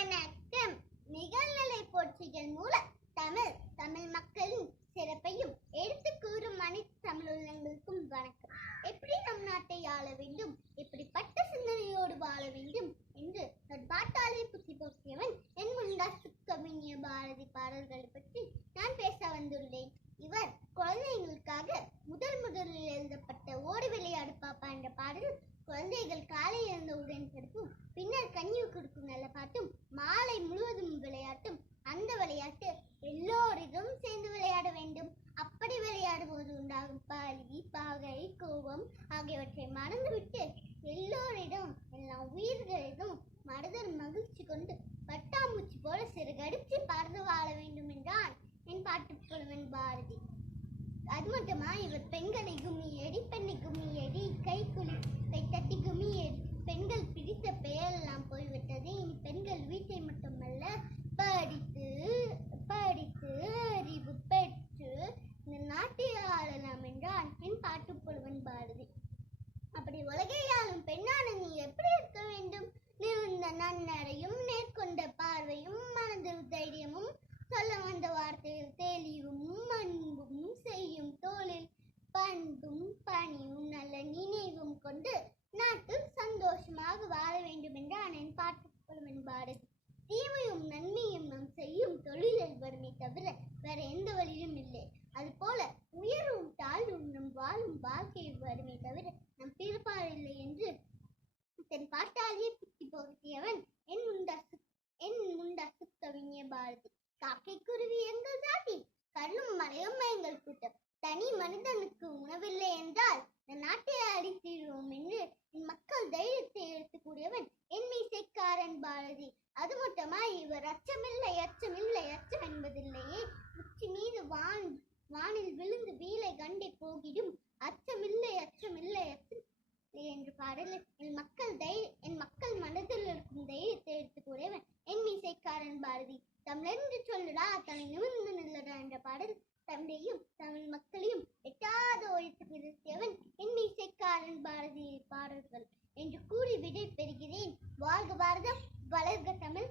வணக்கம். நிகழ்நிலை போற்றிகள் மூலம் தமிழ் தமிழ் மக்களின் சிறப்பையும் எடுத்து கூறும் அனைத்து தமிழ் வணக்கம். எப்படி நம் நாட்டை ஆள வேண்டும் எப்படிப்பட்ட சிந்தனையோடு வாழ வேண்டும் என்று தன் பாட்டாளி புத்தி போக்கியவன் என் முண்டாசு கவிஞ பாரதி பாடல்களை பற்றி நான் பேச வந்துள்ளேன். இவர் குழந்தைகளுக்காக முதல் முதலில் எழுதப்பட்ட ஓடி விளையாடு பாப்பா என்ற பாடல் குழந்தைகள் காலை எழுந்தவுடன் படுத்தும் பின்னர் கஞ்சி கொடுக்கும் நல்ல பாட்டு கோபம் ஆகியவற்றை மறந்துவிட்டு எல்லோரிடம் எல்லா உயிர்களிடம் மனதில் மகிழ்ச்சி கொண்டு பட்டாம்பூச்சி போல சிறுகடித்து பறந்து வாழ வேண்டும் என்றான். என் பாட்டுப் பாரதி அது மட்டுமா இவர் அந்த வார்த்தையில் தெளிவும் அன்பும் செய்யும் தோளில் பண்பும் பணியும் நல்ல நினைவும் கொண்டு நாட்டில் சந்தோஷமாக வாழ வேண்டும் என்று அண்ணன் பார்த்துக்கொள்ளும் என்பாடு தீமையும் நன்மையும் நாம் செய்யும் தொழிலில் வருமே தவிர வேற எந்த வழியும் இல்லை. அதுபோல உயர்வும் தாழ்வும் நம் வாழும் வாழ்க்கையில் வருமே தவிர நம் பிறப்பால் இல்லை என்று தன் பாட்டாளியை புத்தி புகட்டியவன் என் முண்டாசு என் முண்டாசு கவிஞ பாரதி காக்கை குருவி எங்கள் ஜாதி கல்லும் மலையும் எங்கள் கூட்டம் தனி மனிதனுக்கு உணவில்லை என்றால் இந்த நாட்டை அடித்திடுவோம் என்று என் மக்கள் தைரியத்தை எடுத்துக்கூடியவன் என் மீசைக்காரன் பாரதி. அது மட்டுமா இவர் அச்சமில்லை அச்சமில்லை அச்சம் என்பதில்லையே. உச்சி மீது வான் வானில் விழுந்து வீலை கண்டே போகிடும் அச்சமில்லை அச்சமில்லை அச்சம் என்று பாடல் என் மக்கள் தை என் மக்கள் மனதில் இருக்கும் தைரியத்தை எடுத்துக்கூடியவன் என் மீசைக்காரன் பாரதி. தமிழென்று சொல்லுடா தன்னை நிமிர்ந்து பாடல் தமிழையும் தமிழ் மக்களையும் எட்டாத ஒழித்து நிறுத்தியவன் என் இசைக்காரன் பாரதி பாடல்கள் என்று கூறி விடை பெறுகிறேன். வாழ்க பாரதம் வளர்க தமிழ்.